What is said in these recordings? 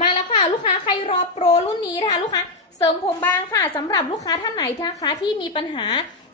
มาแล้วค่ะ ลูกค้าใครรอโปรรุ่นนี้นะคะลูกค้าเสริมผมบางค่ะสำหรับลูกค้าท่านไหนนะคะที่มีปัญหา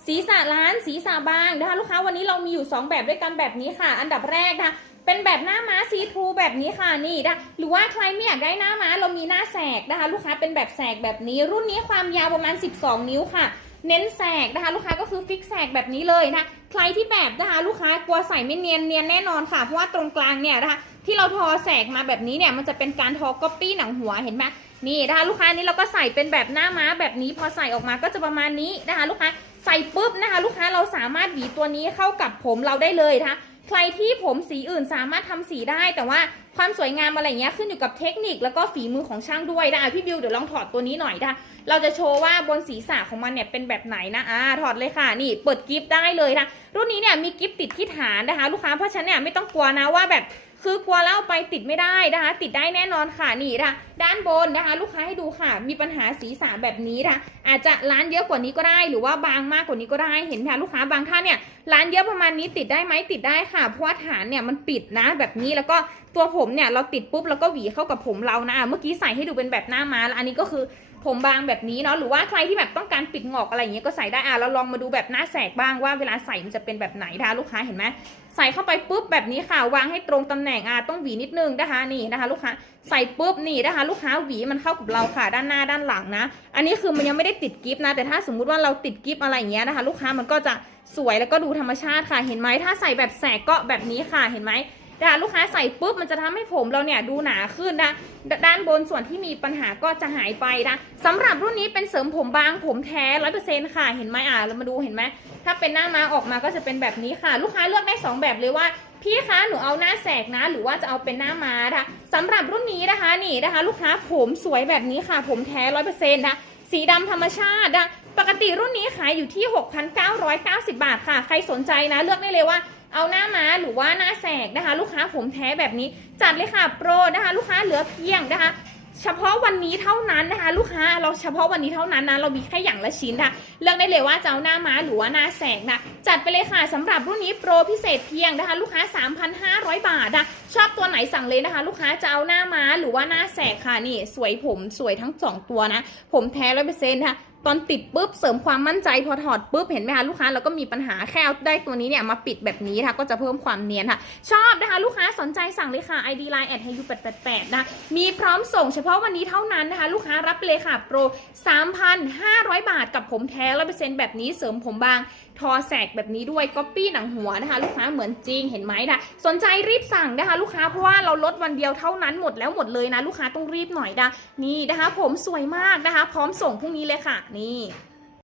ศีรษะล้านศีรษะบางนะคะลูกค้าวันนี้เรามีอยู่ 2 แบบด้วยกันแบบนี้ค่ะ อันดับแรกนะคะเป็นแบบหน้าม้าซีทรูแบบนี้ค่ะนี่นะหรือว่าใครไม่อยากได้หน้าม้าเรามีหน้าแสกนะคะ ลูกค้าเป็นแบบแสกแบบนี้ รุ่นนี้ความยาวประมาณ 12 นิ้วค่ะ เน้นแสกนะคะ ลูกค้าก็คือฟิกแสกแบบนี้เลยนะคะใครที่แบบนะคะลูกค้ากลัวใส่ไม่เนียนเนียนแน่นอนค่ะเพราะว่าตรงกลางเนี่ยนะคะ ที่เราทอแสกมาแบบนี้เนี่ยมันจะเป็นการทอก๊อปปี้หนังหัวเห็นไหมนี่นะคะลูกค้านี้เราก็ใส่เป็นแบบหน้าม้าแบบนี้พอใส่ออกมาก็จะประมาณนี้นะคะลูกค้าใส่ปุ๊บนะคะ ลูกค้าเราสามารถหวีตัวนี้เข้ากับผมเราได้เลยนะคะใครที่ผมสีอื่นสามารถทำสีได้แต่ว่าความสวยงามอะไรเงี้ยขึ้นอยู่กับเทคนิคแล้วก็ฝีมือของช่างด้วยนะะพี่บิวเดี๋ยวลองถอดตัวนี้หน่อยนะคะเราจะโชว์ว่าบนศีรษะของมันเนี่ยเป็นแบบไหนนะอ่าถอดเลยค่ะนี่เปิดกิฟต์ได้เลยนะรุ่นนี้เนี่ยมีกิฟต์ติดที่ฐานนะคะ ลูกค้าเพราะฉะนั้นเนี่ยไม่ต้องกลัวนะว่าแบบ คือกลัวแล้วเอาไปติดไม่ได้นะคะ ติดได้แน่นอนค่ะนี่นะคะด้านบนนะคะ ลูกค้าให้ดูค่ะ มีปัญหาสีสาแบบนี้นะคะอาจจะร้านเยอะกว่านี้ก็ได้ หรือว่าบางมากกว่านี้ก็ได้เห็นไหมคะลูกค้าบางท่านเนี่ยร้านเยอะประมาณนี้ติดได้ไหมติดได้ค่ะเพราะว่าฐานเนี่ยมันปิดนะแบบนี้แล้วก็ตัวผมเนี่ยเราติดปุ๊บแล้วก็หวีเข้ากับผมเรานะอะเมื่อกี้ใส่ให้ดูเป็นแบบหน้าม้าแล้วอันนี้ก็คือ ผมบางแบบนี้เนาะหรือว่าใครที่แบบต้องการปิดงอกอะไรอย่างเงี้ยก็ใส่ได้อะเราลองมาดูแบบหน้าแสกบ้างว่าเวลาใส่มันจะเป็นแบบไหนนะคะลูกค้าเห็นไหมใส่เข้าไปปุ๊บแบบนี้ค่ะวางให้ตรงตำแหน่งอะต้องหวีนิดนึงนะคะนี่นะคะ ลูกค้าใส่ปุ๊บนี่นะคะ ลูกค้าหวีมันเข้ากับเราค่ะด้านหน้าด้านหลังนะ อันนี้คือมันยังไม่ได้ติดกิฟต์นะ แต่ถ้าสมมุติว่าเราติดกิฟต์อะไรอย่างเงี้ยนะคะ ลูกค้ามันก็จะสวยแล้วก็ดูธรรมชาติค่ะ เห็นไหมถ้าใส่แบบแสกก็แบบนี้ค่ะเห็นไหม นะคะลูกค้าใส่ปุ๊บมันจะทำให้ผมเราเนี่ยดูหนาขึ้นนะดด้านบนส่วนที่มีปัญหาก็จะหายไปนะสำหรับรุ่นนี้เป็นเสริมผมบางผมแท้ร้อยเปอร์เซ็นต์ค่ะเห็นไหมอะเรามาดูเห็นไหมถ้าเป็นหน้าม้าออกมาก็จะเป็นแบบนี้ค่ะ ลูกค้าเลือกได้ 2 แบบเลยว่าพี่คะหนูเอาหน้าแสกนะ หรือว่าจะเอาเป็นหน้าม้านะคะสำหรับรุ่นนี้นะคะนี่นะคะ ลูกค้าผมสวยแบบนี้ค่ะ ผมแท้ร้อยเปอร์เซ็นต์นะสีดำธรรมชาตินะปกติรุ่นนี้ขายอยู่ที่ 6,990 บาทค่ะ ใครสนใจนะ เลือกได้เลยว่า เอาหน้าม้าหรือว่าหน้าแสกนะคะ ลูกค้าผมแท้แบบนี้จัดเลยค่ะโปรนะคะ ลูกค้าเหลือเพียงนะคะเฉพาะวันนี้เท่านั้นนะคะ ลูกค้าเราเฉพาะวันนี้เท่านั้นนะเรามีแค่อย่างละชิ้นค่ะเลือกได้เลยว่าจะเอาหน้าม้าหรือว่าหน้าแสกนะจัดไปเลยค่ะสำหรับรุ่นนี้โปรพิเศษเพียงนะคะ ลูกค้า 3,500 บาทนะชอบตัวไหนสั่งเลยนะคะ ลูกค้าจะเอาหน้าม้าหรือว่าหน้าแสกค่ะนี่ สวยผมสวยทั้งสองตัวนะ ผมแท้ร้อยเปอร์เซ็นต์ค่ะ ตอนติดปุ๊บเสริมความมั่นใจพอถอดปุ๊บเห็นไหมคะลูกค้าเราก็มีปัญหาแค่เอาได้ตัวนี้เนี่ยมาปิดแบบนี้ค่ะก็จะเพิ่มความเนียนค่ะ ชอบนะคะลูกค้าสนใจสั่งเลยค่ะ ID Line แอดให้ยู888นะมีพร้อมส่งเฉพาะวันนี้เท่านั้นนะคะ ลูกค้ารับไปเลยค่ะ โปร 3,500 บาทกับผมแท้ร้อยเปอร์เซ็นต์แบบนี้เสริมผมบางทอแสกแบบนี้ด้วยก๊อปปี้หนังหัวนะคะ ลูกค้าเหมือนจริงเห็นไหมนะสนใจรีบสั่งนะคะ ลูกค้าเพราะว่าเราลดวันเดียวเท่านั้นหมดแล้วหมดเลยนะ ลูกค้าต้องรีบหน่อยนะนี่นะคะ ผมสวยมากนะคะ พร้อมส่งพรุ่งนี้เลยค่ะนี่